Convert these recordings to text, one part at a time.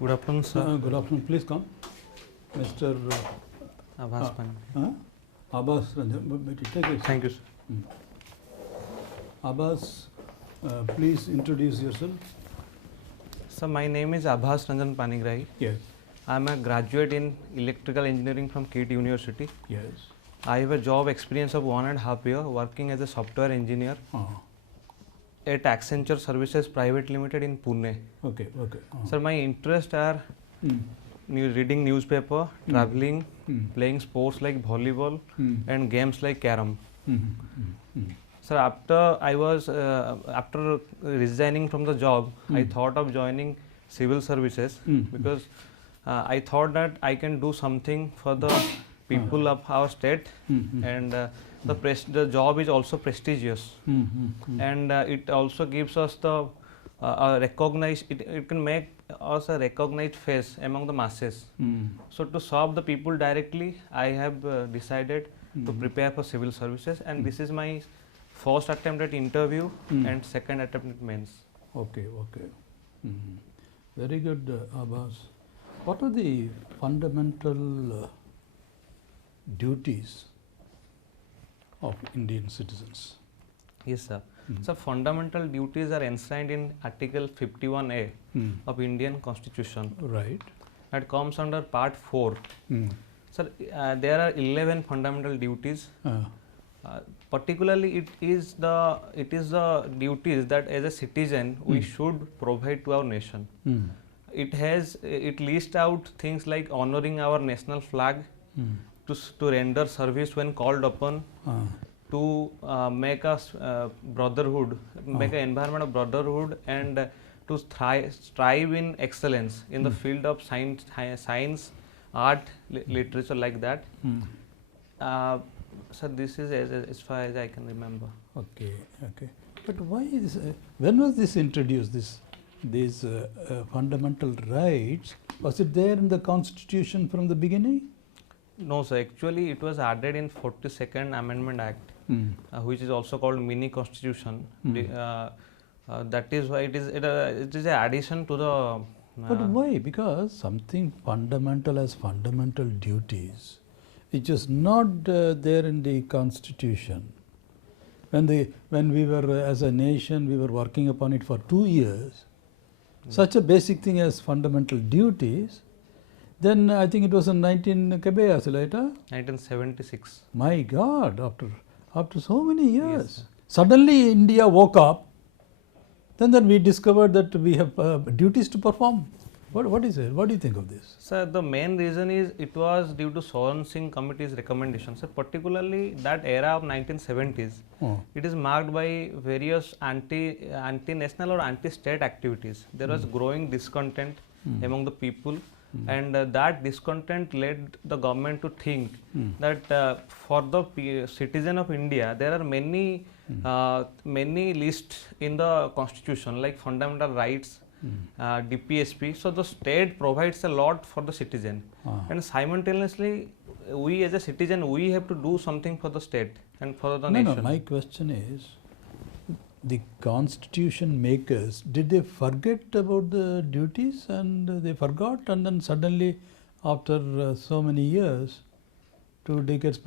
Good afternoon, sir. Good afternoon. Please come, Mr. Abbas Pani. Abbas Ranjan. Take it. Thank you, sir. Abbas, please introduce yourself. Sir, my name is Abbas Ranjan Panigrahi. Yes. I am a graduate in electrical engineering from KIT University. Yes. I have a job experience of 1.5 years working as a software engineer at Accenture Services Private Limited in Pune. Okay. Sir, my interests are reading newspaper, traveling, playing sports like volleyball, and games like carom. Sir, after resigning from the job, I thought of joining civil services because I thought that I can do something for the people of our state, and the job is also prestigious, and it also gives us the it can make us a recognized face among the masses. So to serve the people directly, I have decided to prepare for civil services, and this is my first attempt at interview and second attempt at mains. Okay. Very good, Abbas. What are the fundamental duties of Indian citizens? Yes, sir. So fundamental duties are enshrined in Article 51A of Indian Constitution. Right. That comes under Part 4. Sir, there are 11 fundamental duties. Particularly, it is the duties that as a citizen we should provide to our nation. It lists out things like honoring our national flag, to render service when called upon, to make us brotherhood, make an environment of brotherhood, and to strive in excellence in the field of science, art, literature, like that. So this is as far as I can remember. Okay. But why is when was this introduced? These fundamental rights, was it there in the Constitution from the beginning? No, sir. Actually, it was added in 42nd Amendment Act, which is also called mini constitution. That is why it is an addition to the. But why? Because something fundamental as fundamental duties, which is not there in the Constitution. When we were as a nation, we were working upon it for 2 years. Such a basic thing as fundamental duties. Then I think it was in 1976. My God, after so many years, Yes, suddenly India woke up. Then we discovered that we have duties to perform. What is it? What do you think of this? Sir, the main reason is it was due to Sohan Singh Committee's recommendations. So particularly that era of 1970s, it is marked by various anti-national or anti-state activities. There was growing discontent among the people, and that discontent led the government to think that for the citizen of India, there are many lists in the constitution like fundamental rights, DPSP. So the state provides a lot for the citizen, and simultaneously we as a citizen, we have to do something for the state and for the nation. No, my question is, the constitution makers, did they forget about the duties and they forgot, and then suddenly after so many years, 2 decades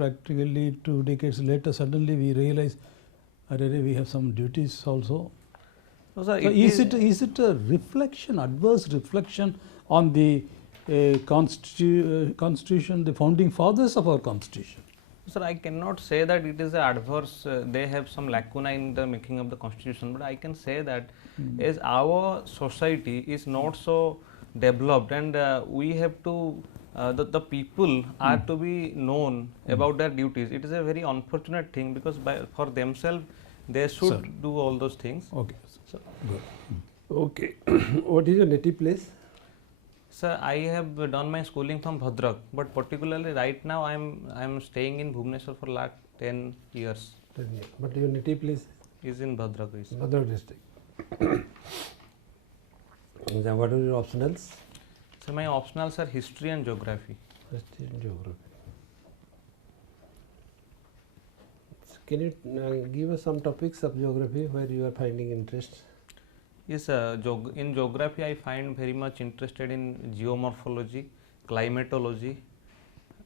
later, suddenly we realize, we have some duties also. No, sir, So is it a reflection, adverse reflection on the constitution, the founding fathers of our constitution? Sir, I cannot say that it is adverse. They have some lacuna in the making of the constitution, but I can say that as our society is not so developed, and we have to the people are to be known about their duties. It is a very unfortunate thing because for themselves they should do all those things. Okay, so good. Okay. What is your native place? Sir, I have done my schooling from Bhadrak, but particularly right now I am staying in Bhubaneswar for last 10 years. 10 years. But your native place Is in Bhadrak. Bhadrak district. Then what are your optionals? So my optionals are history and geography. History and geography. Can you give us some topics of geography where you are finding interest? Yes, in geography, I find very much interested in geomorphology, climatology,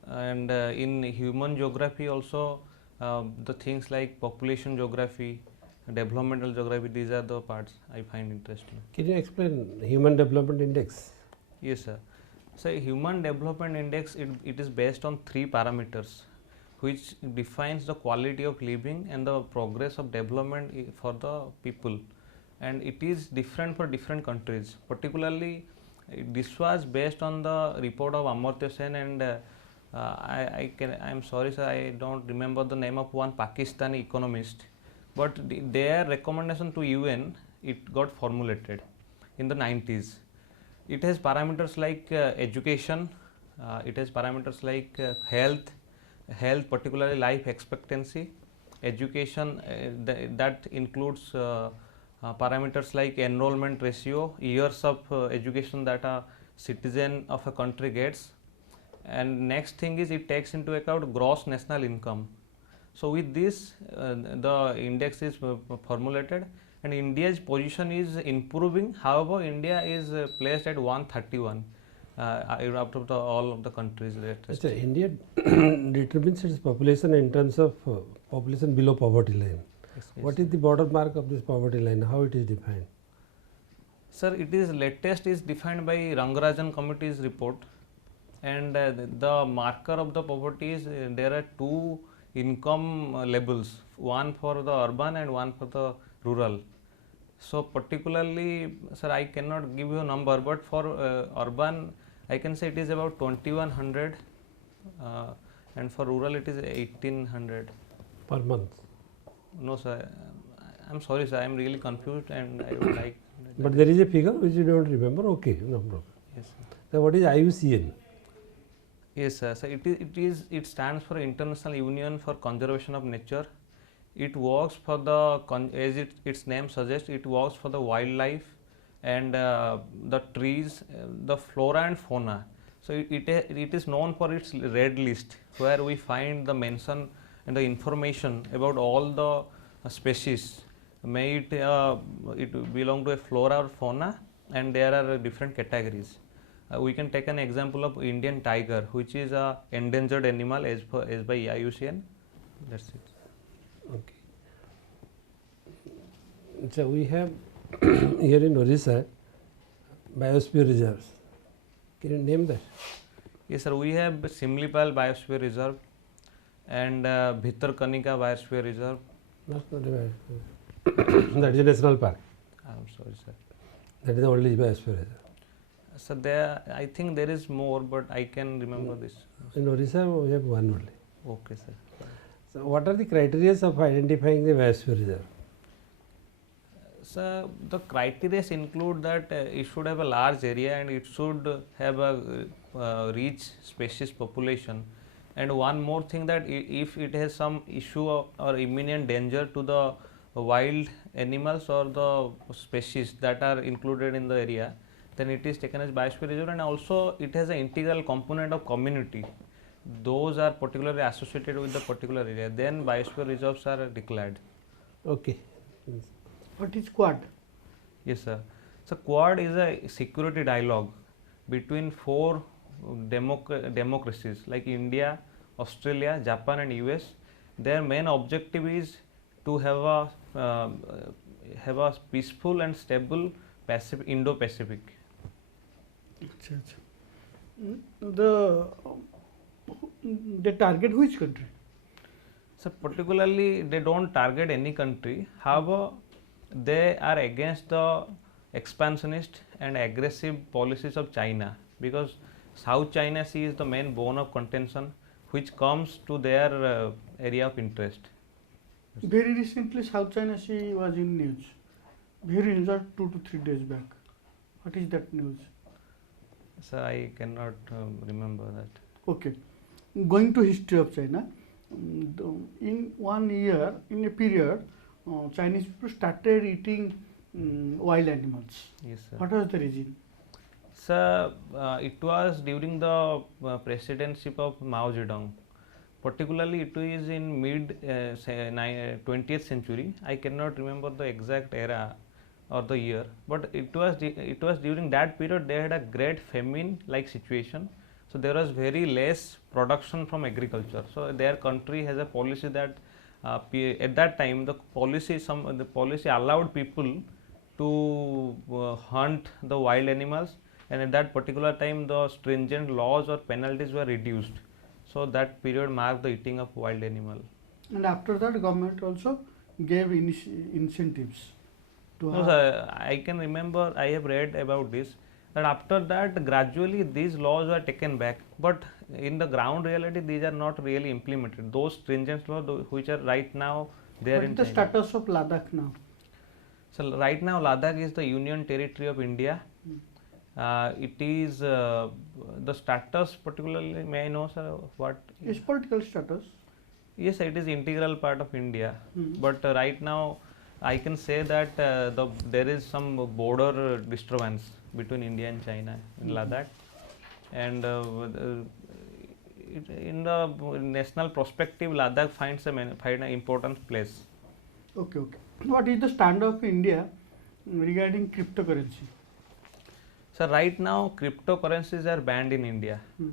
and in human geography also the things like population geography, developmental geography. These are the parts I find interesting. Can you explain Human Development Index? Yes, sir. So, Human Development Index, it is based on three parameters which defines the quality of living and the progress of development for the people, and it is different for different countries. Particularly, this was based on the report of Amartya Sen, and I am sorry, sir, I don't remember the name of one Pakistani economist, but their recommendation to UN, it got formulated in the 90s. It has parameters like education, it has parameters like health, particularly life expectancy, education, that includes parameters like enrollment ratio, years of education that a citizen of a country gets, and next thing is it takes into account gross national income. So with this the index is formulated, and India's position is improving. However, India is placed at 131 out of all of the countries that Achha, India determines its population in terms of population below poverty line. Yes, What is the border mark of this poverty line? How it is defined? Sir, it is latest is defined by Rangarajan Committee's report, and the marker of the poverty is there are two income levels, one for the urban and one for the rural. So particularly, sir, I cannot give you a number, but for urban, I can say it is about 2100, and for rural it is 1800. Per month. No, sir, I'm sorry, sir, I'm really confused, and I would like. But there is a figure which you don't remember. Okay, no problem. Yes, sir. So what is IUCN? Yes, sir. So it stands for International Union for Conservation of Nature. It works for the as its name suggests, it works for the wildlife and the trees, the flora and fauna. So it is known for its red list, where we find the mention and the information about all the species. May it belong to a flora or fauna, and there are different categories. We can take an example of Indian tiger, which is a endangered animal as by IUCN. That's it. Okay. So we have here in Orissa biosphere reserves. Can you name that? Yes, sir. We have Simlipal Biosphere Reserve and Bhitarkanika Biosphere Reserve. That's not a biosphere. That is a national park. I'm sorry, sir. That is the only biosphere reserve. So there, I think there is more, but I can remember this. In Orissa we have one only. Okay, sir. So what are the criteria of identifying the biosphere reserve? So the criteria include that it should have a large area and it should have a rich species population. And one more thing, that if it has some issue or imminent danger to the wild animals or the species that are included in the area, then it is taken as biosphere reserve. And also it has an integral component of community. Those are particularly associated with the particular area. Then biosphere reserves are declared. Okay. What is Quad? Yes, sir. So Quad is a security dialogue between four democracies like India, Australia, Japan, and US. Their main objective is to have a peaceful and stable Indo-Pacific. Achha, achha. They target which country? So particularly, they don't target any country. However, they are against the expansionist and aggressive policies of China, because South China Sea is the main bone of contention which comes to their area of interest. Very recently, South China Sea was in news. Very recent, 2 to 3 days back. What is that news? So I cannot remember that. Okay. Going to history of China, in 1 year, in a period, Chinese people started eating wild animals. Yes, sir. What was the reason? So it was during the presidency of Mao Zedong. Particularly, it is in mid 20th century. I cannot remember the exact era, or the year, but it was during that period they had a great famine like situation. So there was very less production from agriculture. So their country has a policy that at that time the policy allowed people to hunt the wild animals, and at that particular time the stringent laws or penalties were reduced. So that period marked the eating of wild animal. And after that, government also gave incentives to No, sir, I can remember, I have read about this, that after that gradually these laws were taken back, but in the ground reality these are not really implemented. Those stringent laws which are right now there What in is the China. status of Ladakh now? So right now Ladakh is the union territory of India. It is the status particularly, may I know, sir, what? Its political status. Yes, it is integral part of India, Hmm. but right now I can say that there is some border disturbance between India and China in Ladakh, and in the national perspective, Ladakh finds find an important place. Okay, okay. What is the stand of India regarding cryptocurrency? So right now, cryptocurrencies are banned in India. Hmm.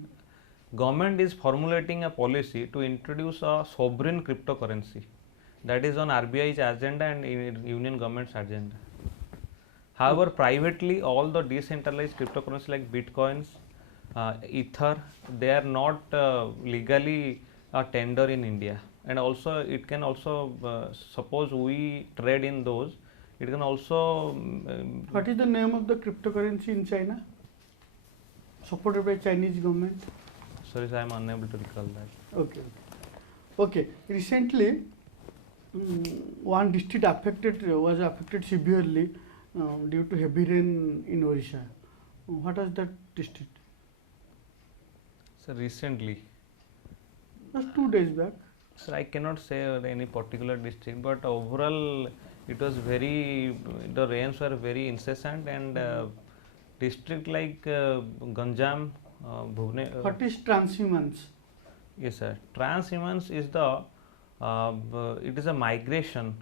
Government is formulating a policy to introduce a sovereign cryptocurrency that is on RBI's agenda and in Union government's agenda. However, privately, all the decentralized cryptocurrencies like Bitcoins, Ether, they are not legally a tender in India. And also, it can also, suppose we trade in those, it can also What is the name of the cryptocurrency in China? Supported by Chinese government? sorry, sir, I am unable to recall that. Okay, okay. Okay. Recently, one district was affected severely due to heavy rain in Orissa. What was that district? So recently, Just 2 days back. sir, I cannot say any particular district, but overall it was the rains were very incessant, and district like Ganjam, Bhuvne. What is transhumance? Yes, sir. Transhumance is it is a migration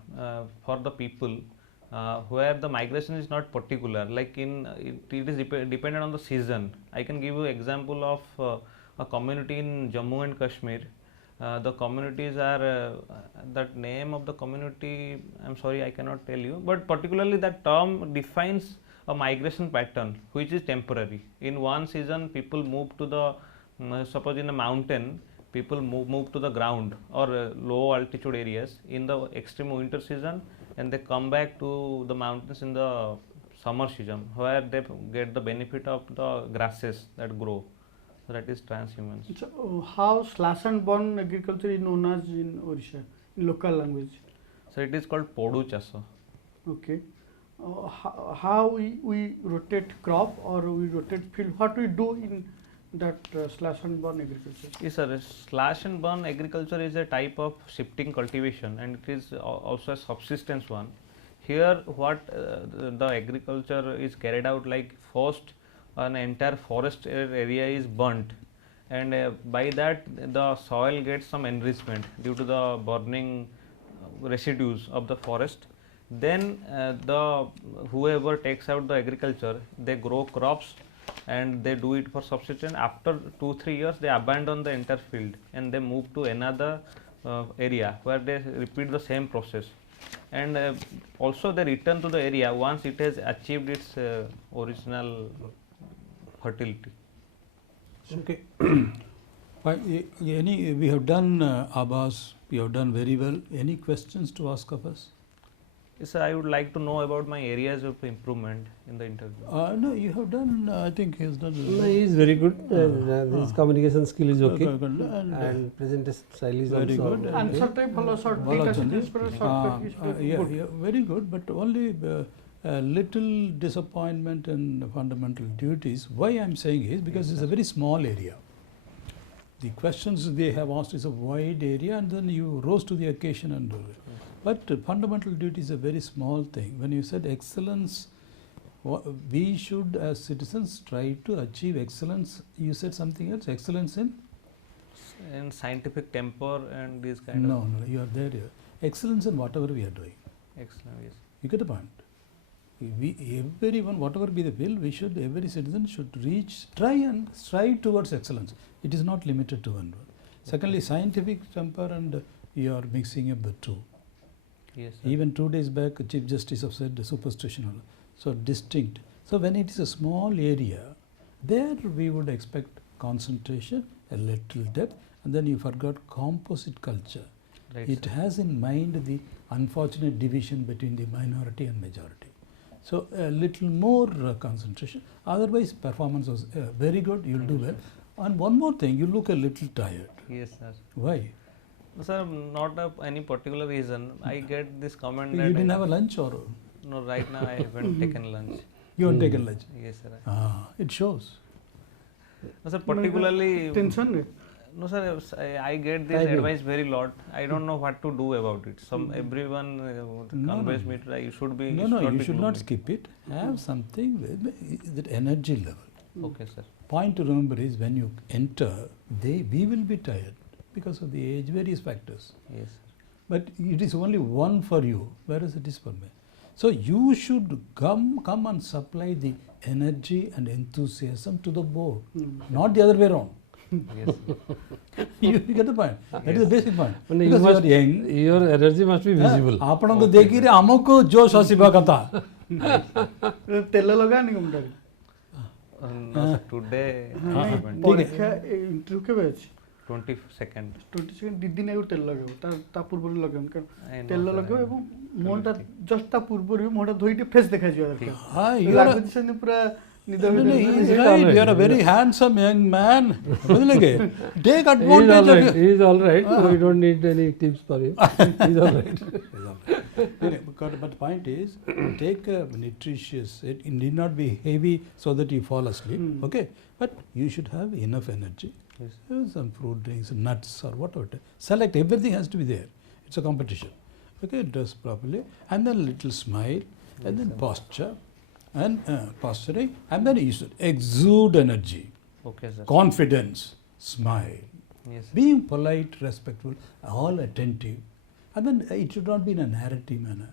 for the people where the migration is not particular. Like it is dependent on the season. I can give you example of a community in Jammu and Kashmir. The communities are that name of the community. I'm sorry, I cannot tell you. But particularly that term defines a migration pattern which is temporary. In one season, people move to the suppose in a mountain, people move to the ground or low altitude areas in the extreme winter season, and they come back to the mountains in the summer season where they get the benefit of the grasses that grow. So that is transhumance. So, how slash and burn agriculture is known as in Orissa, in local language? So it is called Podu Chaso. Okay. How we rotate crop or we rotate field? What we do in that slash and burn agriculture? Yes, sir. Slash and burn agriculture is a type of shifting cultivation, and it is also a subsistence one. Here, what the agriculture is carried out, like first an entire forest area is burnt, and by that the soil gets some enrichment due to the burning residues of the forest. Then whoever takes out the agriculture, they grow crops and they do it for subsistence. After 2-3 years, they abandon the entire field and they move to another area where they repeat the same process, and also they return to the area once it has achieved its original fertility. Okay. We have done Abbas, we have done very well. Any questions to ask of us? Yes, sir, I would like to know about my areas of improvement in the interview. No, you have done, I think he has done. No, he is very good. His communication skill is okay. And Presentation style is very also good. Answer type follow short Well, trick actually, shortcut. yeah, very good, but only a little disappointment in fundamental duties. Why I am saying is because it's a very small area. The questions they have asked is a wide area, and then you rose to the occasion and do it. But fundamental duty is a very small thing. When you said excellence, we should as citizens try to achieve excellence. You said something else, excellence in? In scientific temper and these kind No, you are there. Excellence in whatever we are doing. of excellent. Yes. You get the point. everyone, whatever be the will, every citizen should try and strive towards excellence. It is not limited to one. Secondly, scientific temper, and you are mixing up the two. Yes, sir. Even 2 days back, Chief Justice have said the superstitional, so distinct. So when it is a small area, there we would expect concentration, a little depth, and then you forgot composite culture. Right, It sir. has in mind the unfortunate division between the minority and majority. So a little more concentration. Otherwise, performance was very good. You'll do well. And one more thing, you look a little tired. Yes, sir. Why? Sir, not any particular reason. I get this comment You that didn't I- have a lunch, or No, right now I haven't taken lunch. you haven't taken lunch? Yes, sir. It shows. No, sir, particularly. tension रे No, sir. I get this Timing. advice very lot. I don't know what to do about it. Everyone No, conveys no. me that you should be. No, you be should not gloomy. skip it. Have something with that energy level. Okay, sir. Point to remember is when you enter, we will be tired because of the age, various factors. Yes, sir. But it is only one for you, whereas it is for me. So you should come and supply the energy and enthusiasm to the board, not the other way around. Yes, sir. You get the point. That is the basic point. ମାନେ Because you are young. your energy must be visible. ଆପଣଙ୍କୁ ଦେଖିକି ଆମକୁ ଜୋଶ ଆସିବା କଥା. ତେଲ ଲଗାନି ମୁଣ୍ଡରେ No, sir. Today I haven't. ପରୀକ୍ଷା ଇଣ୍ଟରଭ୍ୟୁ କେବେ ଅଛି 22nd. 20 ସେକେଣ୍ଡ 2 ଦିନ ଆଗରୁ ତେଲ ଲଗାଇବ ତା ପୂର୍ବରୁ ଲଗାଇବ କାରଣ I know, ତେଲ sir, ଲଗାଇବ I ଏବଂ know. ମୁହଁଟା ଜଷ୍ଟ ତା ପୂର୍ବରୁ ବି ମୁହଁଟା ଧୋଇ ଟିକେ ଫ୍ରେଶ୍ ଦେଖାଯିବା ଦରକାର You are ଲାଗୁଛି ସେମିତି ପୁରା ନିଦ no, ଭିତରେ he is Is it right. all You are a right? very handsome young man. ବୁଝିଲେ? Take He is all advantage of right. He is all right. We don't need any tips for him. He is all right. But point is, take a nutritious. It need not be heavy so that you fall asleep. Okay, but you should have enough energy. Yes. Some fruit drinks, nuts, or whatever. Select, everything has to be there. It's a competition. Okay, dress properly, and then little smile, and then posture, and posturing, and then you should exude energy, Okay, sir. confidence, smile, Yes. being polite, respectful, all attentive, and then it should not be in a narrative manner.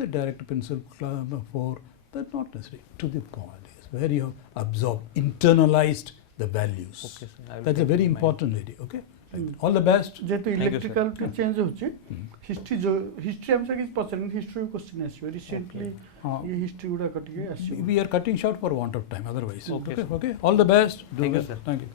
The direct pencil club for that, not necessary, to the point is where you have absorbed, internalized the values. Okay, sir. I will That's a take very in mind. important area. Okay, like that. All the best. ଯେହେତୁ Thank you, sir. Electrical change ହେଉଛି history ଆମେ କିଛି ପଚାରିନି history question ଆସିବ recently ଏ history ଗୁଡ଼ାକ ଟିକେ ଆସିବ We are cutting short for want of time. Otherwise, Okay, okay. sir. Okay. All the best. Do Thank you, well. sir. Thank you.